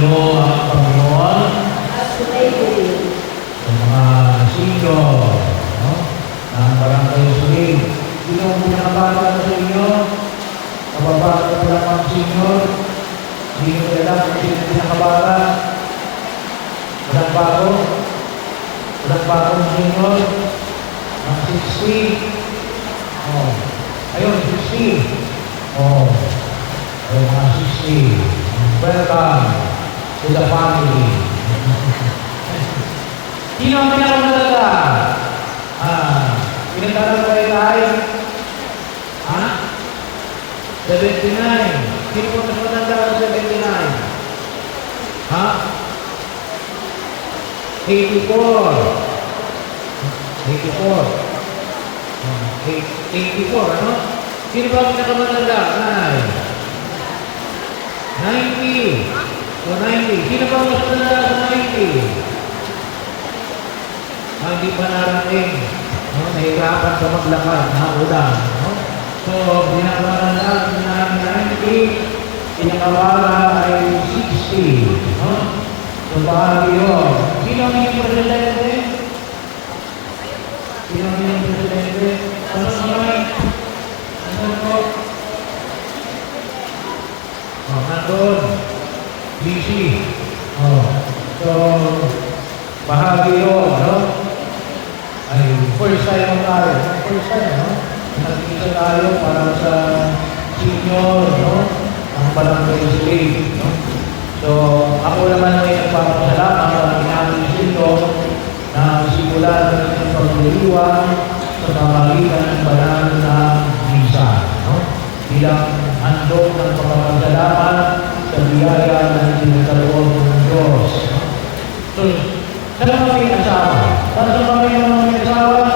niyo ang Panginoon sa mga senior, no? Ng Barangay Suling. Sino ang pinakabata sa inyo? Kababata pa lang ang senior. Hindi nyo alam kung sino ang pinakabata. Walang bago. Walang bago ang senior. Ang 60. Oh. Ayun, 60. Oh. Ayun, mga 60. Welcome to the family. Sino ang pinakamalala? Pinagkaroon kayo tayo? Ha? 79. Sino po mas matanda sa 79? Ha? 84. 84, ano? Sino ba ang pinakamatanda? 90. O 90. Sino ba ang mas matanda sa 90? Hindi pa narating. No? Nahirapan sa maglakad. Ulang. No? So, pinakamatanda sa 90. Pinakawala ay 60. No? So, bahagi yun. Sino ang inyong presidente? Sino ang inyong presidente? Ano naman? Ano po? Nandun. busy. So, bahagi yun, no? Ay, first time tayo. First time, no? Nagkita tayo para sa senior, no? Ang Barangay Suling, no? So, ako naman ay nagpapasalamat sa ginamit ito na simulan ng pagdiriwang sa pamagitan ng banal na misa, no? Bilang handog ng pagpapasalamat sa biyaya na itinataloon ng Diyos, no? So, saan naman may asawa? Saan naman may asawa?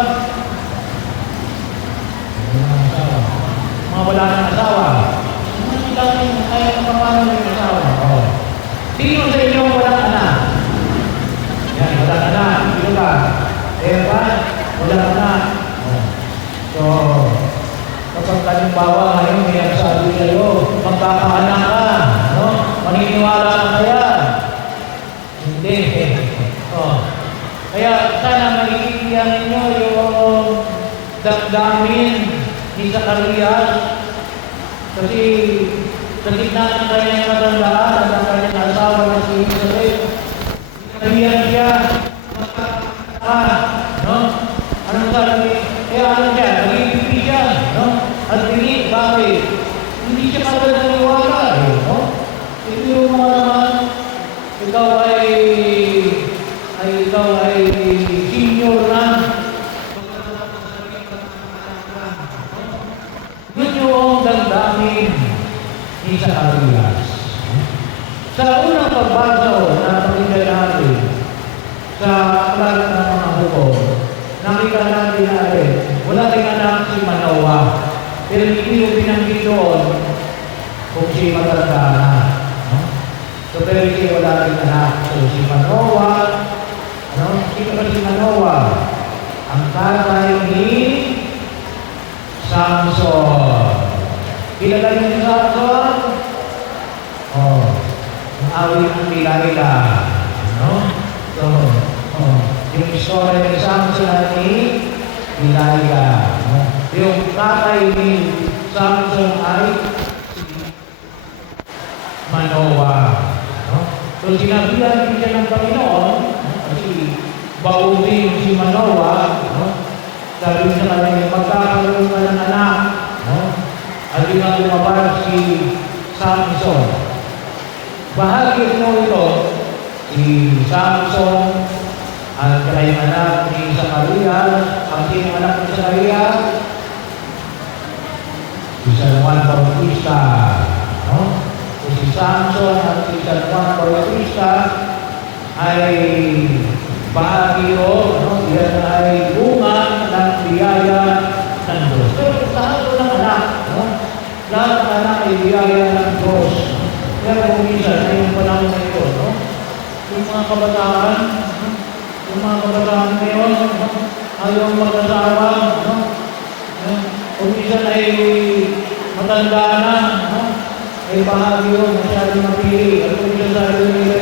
Mga wala ng asawa. Mga dami ay paano may asawa? Sino sa inyo walang anak? Yan, walang anak. Sino ba? Eva, walang anak. So, kapag kalimbawa ngayon may nagsabi sa'yo, magkakaanak ka, no? Maniniwala ka kaya? Hindi. Kaya sana maintindihan ninyo yung damdamin ni Zacarias kasi sa gitna ng kanyang matandaan at ang kanyang asawa na si Elizabeth, sinabihan siya, no? Anong sabi? Kaya ano siya? Nag-ibig siya, no? At hindi, bakit? Hindi siya kagad naniwala, no? Ito yung mga naman, ikaw ay senior na. Yun yung damdamin ni Zacarias. Sa unang pagbasa na pakinggan natin sa aklat ng mga hukom, nakita natin natin, wala rin anak si Manoah. Pero hindi yung binanggit doon kung si matanda na. So, pero hindi wala rin anak. So, si Manoah, sino ba si Manoah? Ang tatay ni Samson. Kilala niyo si Samson? Ang awit ng Delilah. So, yung istorya ni Samson at ni Delilah. Yung tatay ni Samson ay si Manoah. So, sinabihan din siya ng Panginoon, kasi baudin si Manoah, sabi niya kanya, magkakaroon ka ng anak, at yun ang lumabas si Samson. Bahagi mo ito, si Samson, at kanyang anak ni Zacarias. Ang sinong anak ni Zacarias? Si San Juan Bautista. Si Samson at si San Juan Bautista ay bahagi o, yan ay bunga ng biyaya ng Diyos. Pero lahat ng anak, lahat ng anak ay biyaya ng Diyos. Pero kung minsan ay yung panahon na ito, yung mga kabataan ngayon, ayaw mag-asawa, kung minsan ay matanda na, ay bahagi yun, masyadong mapili. At kung minsan sabi nila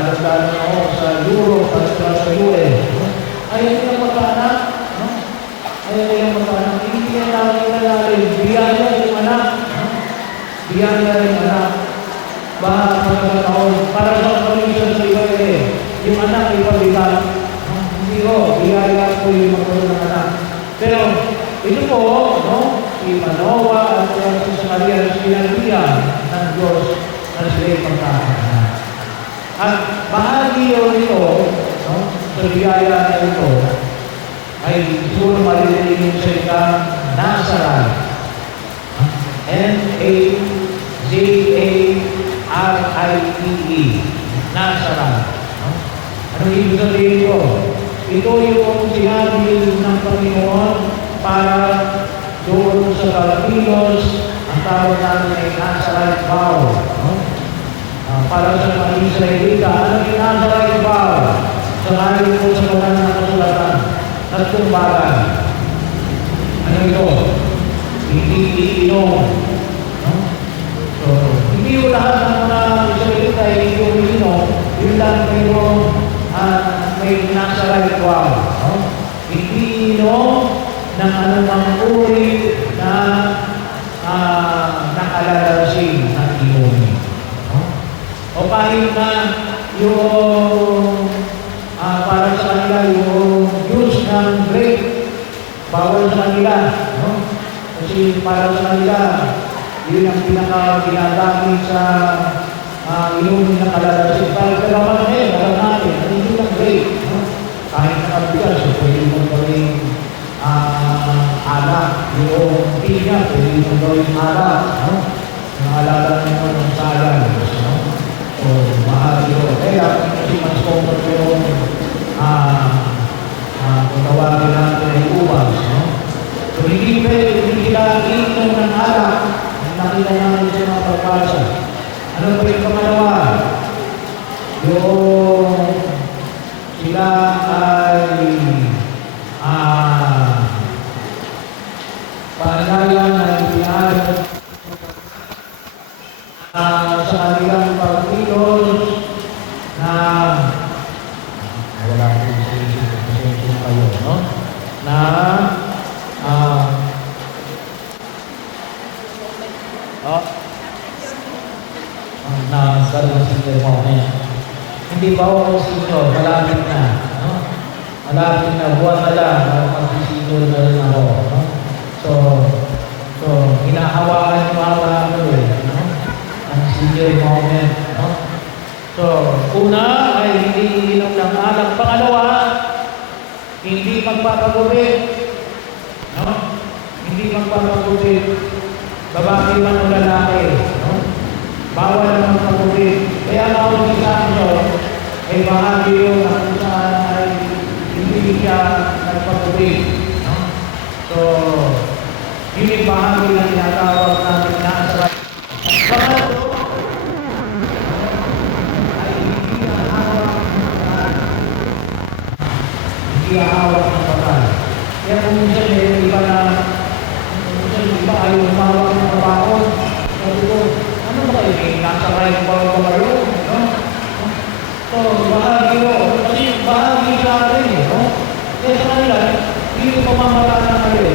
Lalo-lalo na ako sa Europe at sa US. No? Ayaw nilang magkaanak. No? Ayaw nilang magkaanak. Hindi niya nakikita natin. Biyaya yung anak. No? Biyaya yung anak. Para sa pamilya sa iba yung anak ay pabigat. No? Hindi ko. Biyaya ko yung magkaroon ng anak. Pero ito po, no? Si Manoah at si Samaria na sinalbihan ng Diyos na sila'y pagkakaanak. At bahagi yun ito, no? Sa biyaya na ito, ay siguro maririnig yung salita Nazarite. Nazarite. Nazarite. No? Anong ibig sabihin ko? Ito yung sinabi ng Panginoon para doon sa Galapinos, ang tawag namin ay Nazarite vow. No? Para sa mga Israelita, ano yung Nazarite vow? Samahin po sa mga nakasulatan. Tatlong bagay. Ano ito? Hindi iinom. No? So, hindi yung lahat ng mga Israelita ay hindi umiinom. Yun lang may Nazarite vow. No? Hindi iinom ng anumang uri na nakalalasing ng inumin. No? O kahit na yung para sa kanila yung use ng grape, bawal sa kanila. No? Kasi para sa kanila, yun ang pinaka-ginagamit sa inumin na kalalasing. Kahit kalaman alam natin, hindi lang grape. No? Kahit nakabigas, pwede mo gawing alak, yung pinya, pwede mo gawing alak. No? Yung alala naman ng sayang. No? So, mahal yun. Kaya, kasi mas comfort yung kung tawagin natin ay ubas. No? So, hindi sila inom ng alak. Nakita namin sa mga pagbasa. Ano pa yung pangalawa? Yung sila ay paalayan na ipinahal sa kanilang pagkilos na wala kayo, no? Na nagkaroon sa ceremony. Hindi pa ako sinyo, malapit na. No? Malapit na, buwan na lang, magsisinyo na rin ako. No? So, hinahawakan yung mga no? Ang senior moment. No? So, una ay hindi inom ng alak. Pangalawa, hindi magpapagupit. No? Hindi magpapagupit. Babae man o lalaki. No? Bawal naman magpapagupit. Kaya ako sa inyo, ay bahagi yun na kung saan ay hindi siya nagpapagupit. No? So, yun yung bahagi na tinatawag natin na sa pangatlo, ay hindi ahawak ng patay. Kaya kung minsan may iba na ayaw umawak ng kapakot, sabi ko, ano ba kayo? Nasa right ba kayo? No? So, bahagi yun. Kasi bahagi sa atin no? Kaya sa kanila, hindi ko pamamala na kayo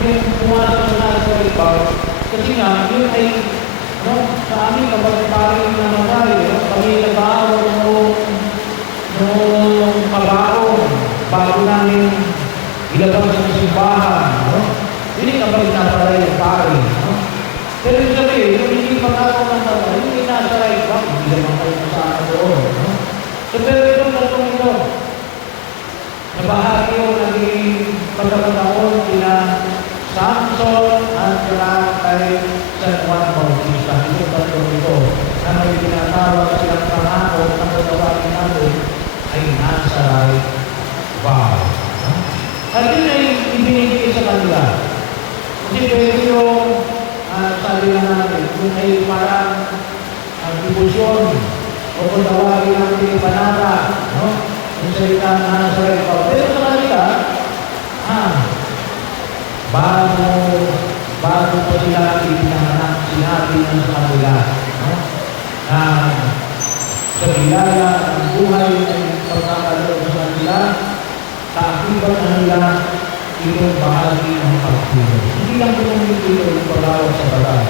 yung pumasok sa nasa ibaw. Kasi nga, yun ay, no, sa amin, kapag paring namatay, no, kami nag-aawag nung kabaon, bago namin ilabang sa simbahan, no? Hindi kapag napalay yung pari, no? Pero yung sabi, yung hindi pagkakaw ng tala, yung nasa right back, hindi naman kayo nasaan doon, no? So, pero itong tatong ito, nabahagi yung naging pagkakataon sila Samson at sila kay San Juan Bautista. Itong tatong ito, na may tinatawag silang pangako na pagkawagin natin ay Nazarite vow. At yun ay ibinigay sa kanila. Kasi pwede yung sabi na natin, yun ay parang dibusyon o kung tawagin natin yung panata, no? Yung salita na Nazarite vow. Pero sa kanila, bago po sila ipinanganak, sinabi na sa kanila, no? Sa bilaya ng buhay ay pagkakaloon sa kanila, kaakibat na nila, ito bahagi ng pagtulog. Hindi lang po yung ito yung pagkakaloon sa bagay.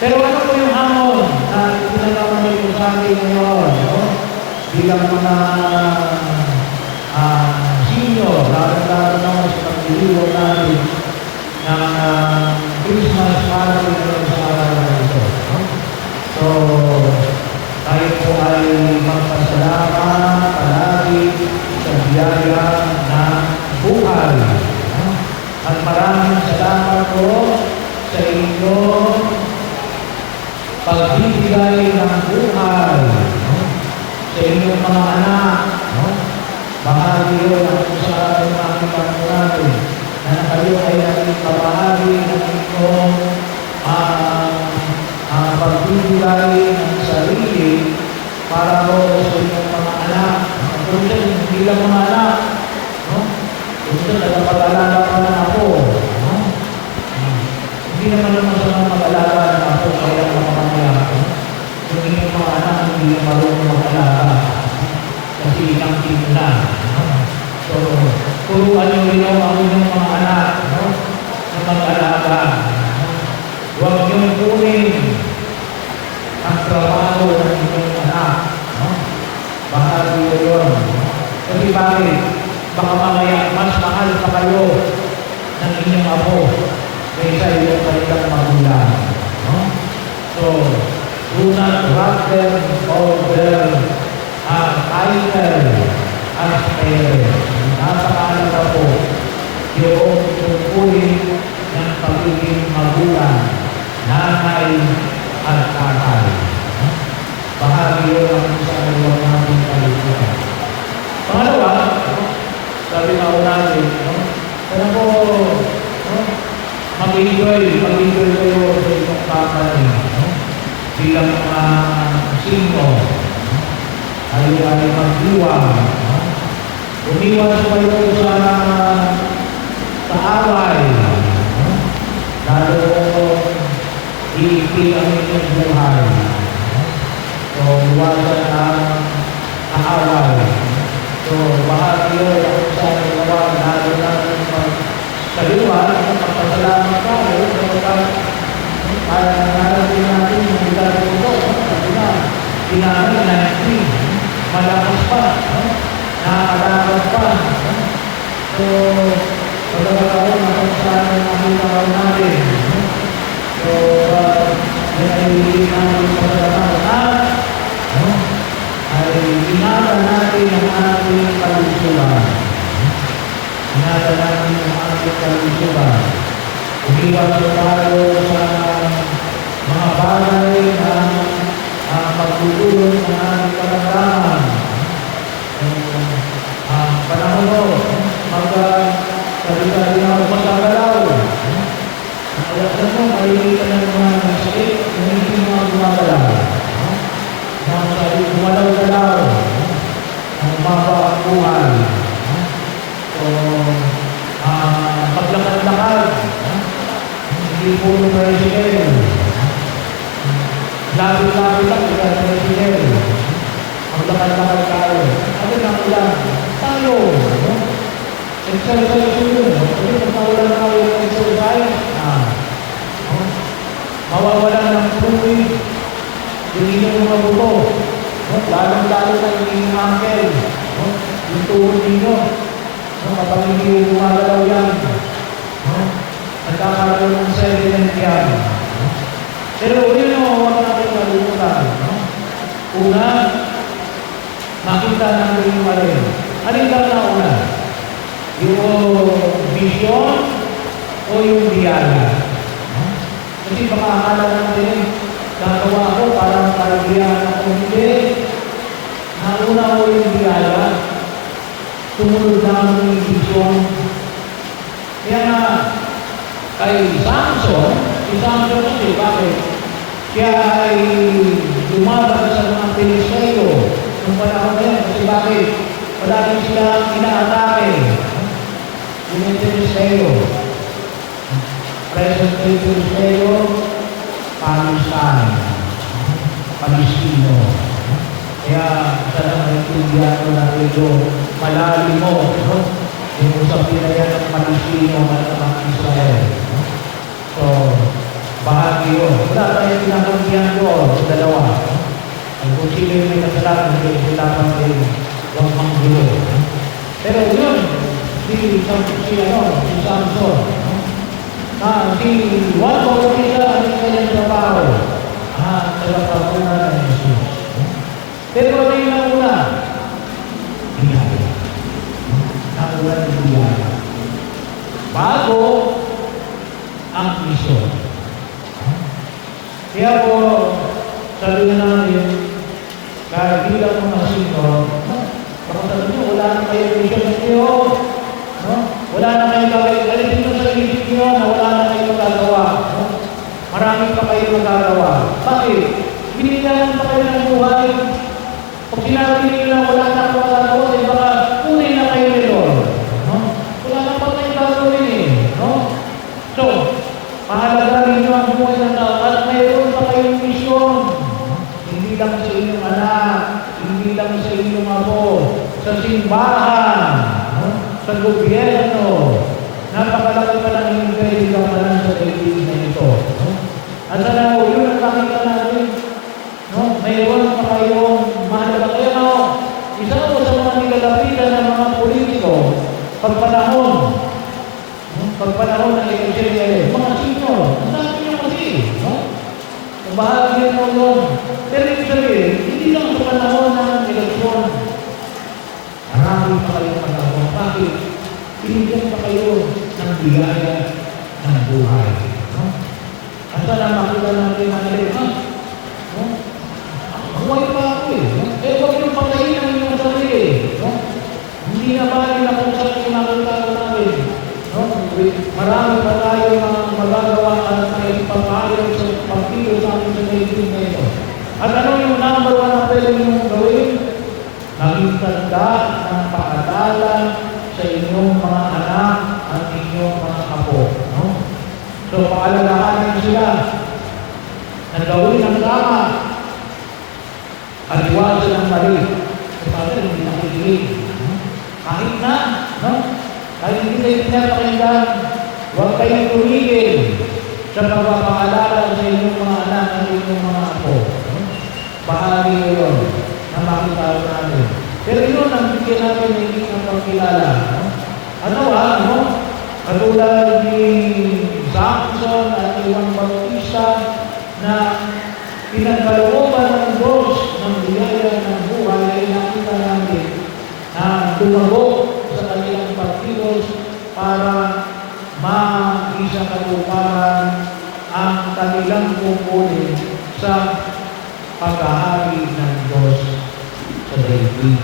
Pero ano po yung hamon na pinagkamay ko sa akin ngayon, no? Bilang mga senior, lalo naman sa pagdiliwan natin ng Christmas party ngayon sa araw na ito. No? So, tayo po ay magpasalamat palagi sa biyaya ng buhay. No? At maraming salamat po sa inyong pagbibigay ng buhay, no? Sa inyong mga anak, no? Bahagi yun ang sa ating mga pagkakunatin na kayo ay naging kabahagi ng inyong pagbibigay ng sarili para po sa inyong mga anak. Kung hindi lang mga anak, no? Kung nagpag-alaga ka na ako, no? Hindi naman naman sa mga mag-alaga na ako kaya makapamaya ako. Kung inyong mga anak hindi na marunong mag-alaga kasi ilang team na. No? So, turuan nyo rin ang inyong mga anak, no? Na mag-alaga. No? Huwag nyo kunin ang trabaho ng inyong anak. No? Bahagi yun. No? Kasi bakit? Baka mamaya mas mahal pa kayo ng inyong apo kaysa yung kanilang magulang. No? So, do not rob them of their title as parents. Napakalaga po yung tungkulin ng pagiging magulang, nanay at tatay. No? Bahagi yun ang sa ilang natin kalimutan. Pangalawa, no? Sabi nga natin, no? Kaya po, no? Mag-enjoy kayo sa inyong company, no? Bilang mga sino, no? Kayo ay mag-iwan, no? Umiwas kayo sa away, no? Lalo iipil ang inyong buhay, no? So, iwasan ang away. So, bahagi yun ang sa gawa, lalo sa iwan, magpasalamat tayo kapag kaya narating natin yung bilang ito. Kasi na, pinamay na natin, malakas pa, nakakalakas pa. So, pagkakataon na kung saan ang nakita natin. So, yan ay hindi namin pasalamat at ay inatan natin ang ating kalusugan. Inatan natin ang ating kalusugan. Umiwas tayo sa mga bagay na pagtutulong ng ating karamdaman. Panahon mo, magsalita din ako magagalaw. Alasan mo, malilitan ng mga sakit, hindi mo gumagalaw. Gumalaw-galaw. Ang baba ang buhay. So, paglakad-lakad, hindi puro president. Lapit-lapit lang, hindi ka president. Ang lakad-lakad tayo. Ano na ulan? Tayo. Exercise yun. Kasi pagkaulan tayo ng exercise, mawawalan ng fluid. Yung inyong mga buto. Lalong-lalo na yung inyong angkel. Yung tuhod ninyo. Kapag hindi gumagalaw yan. Nagkakaroon ng sediment yan. Pero yun o, huwag natin malulutan. Una, makita natin yung alin. Alin lang na una? Yung vision o yung biyaya? Kasi baka akala natin, gagawa ko parang kalibiyan ako. Hindi. Nauna ko yung biyaya. Tumunod namin yung vision. Kaya nga, kay Samson, si Samson kasi, bakit? Kaya ay lumaban sa mga Pilisteo nung panahon na yan. Kasi bakit? Palagi sila inaatake. Yung Pilisteo. Present day Pilisteo, Palestine. Palestino. Kaya sana maintindihan ko na medyo malalim mo, no? Yung usapin na yan ng Palestino at ng Israel. No? So, bahagi yun. Wala tayong pinakundihan doon sa dalawa. No? Kung sino yung may kasalanan, hindi dapat din huwag manggulo. No? Pero yun, si Samson, no? Si Juan Bautista, ang kanyang trabaho. Tagapaguna ng Jesus. Pero ano yung nauna? Biyaya. Nauna ng biyaya. Bago ang mission. Kaya po, sabi na namin, kahit bilang mga sino, pagkasabi nyo, wala na kayo mission ng Diyos. No? Wala na kayo gagawin. Galitin nyo sa isip nyo na wala na kayo magagawa. No? Marami pa kayo magagawa. Bakit? Binigyan pa kayo ng buhay. Pag sinabi nyo na wala na ako magagawa, eh baka kunin na kayo ni Lord. No? Wala na pa kayo gagawin eh. No? So, mahalaga rin nyo ang buhay ng tao at mayroon pa kayong misyon. Hindi lang sa inyong anak, hindi lang sa inyong apo, sa simbahan, no? Sa gobyerno. Napakalaki pa ng inyong kailangan sa daigdig na ito. No? At sana po, yun ang makita natin. No? Mayroon pa kayong mahalaga. Kaya no, isa ko sa mga nilalapitan ng mga politiko, pagpanahon ng eleksyon, mga sino, ang dami nyo kasi. No? Bahagi mo yun. Pero ibig sabihin, hindi lang sa panahon ng eleksyon. Marami pa kayong magagawa. Bakit? Pinigyan pa kayo ng biyaya ng buhay. No? At sana makita natin ang eleksyon. No? Buhay pa ako eh. No? Eh, huwag yung patayin ang inyong sarili. No? Hindi na bali na kung saan yung nakita ko namin. No? Marami pa tayo mga magagawa at may pag-aayon sa pagpilo sa amin sa daigdig na ito. At ano yung number one na pwede nyo gawin? Naging tanda ng paalala sa inyong mga anak at inyong mga apo. No? So, paalalahanin sila na gawin ang tama at iwasan ang mali. Kasi hindi nakikinig. Kahit na, no? Kahit hindi kayo pinapakinggan, huwag kayong tumigil sa pagpapaalala sa inyong mga anak at inyong mga apo. Bahagi yun na makita namin. Pero yun ang bigyan natin ng hindi ng pagkilala. No? Ano no? Katulad ni Samson at ni Juan Bautista na pinagkalooban ng Diyos ng biyaya ng buhay ay nakita namin na tumabok sa kanilang partidos para mag-isa katuparan ang kanilang kukunin sa paghahari ng Diyos sa daigdig.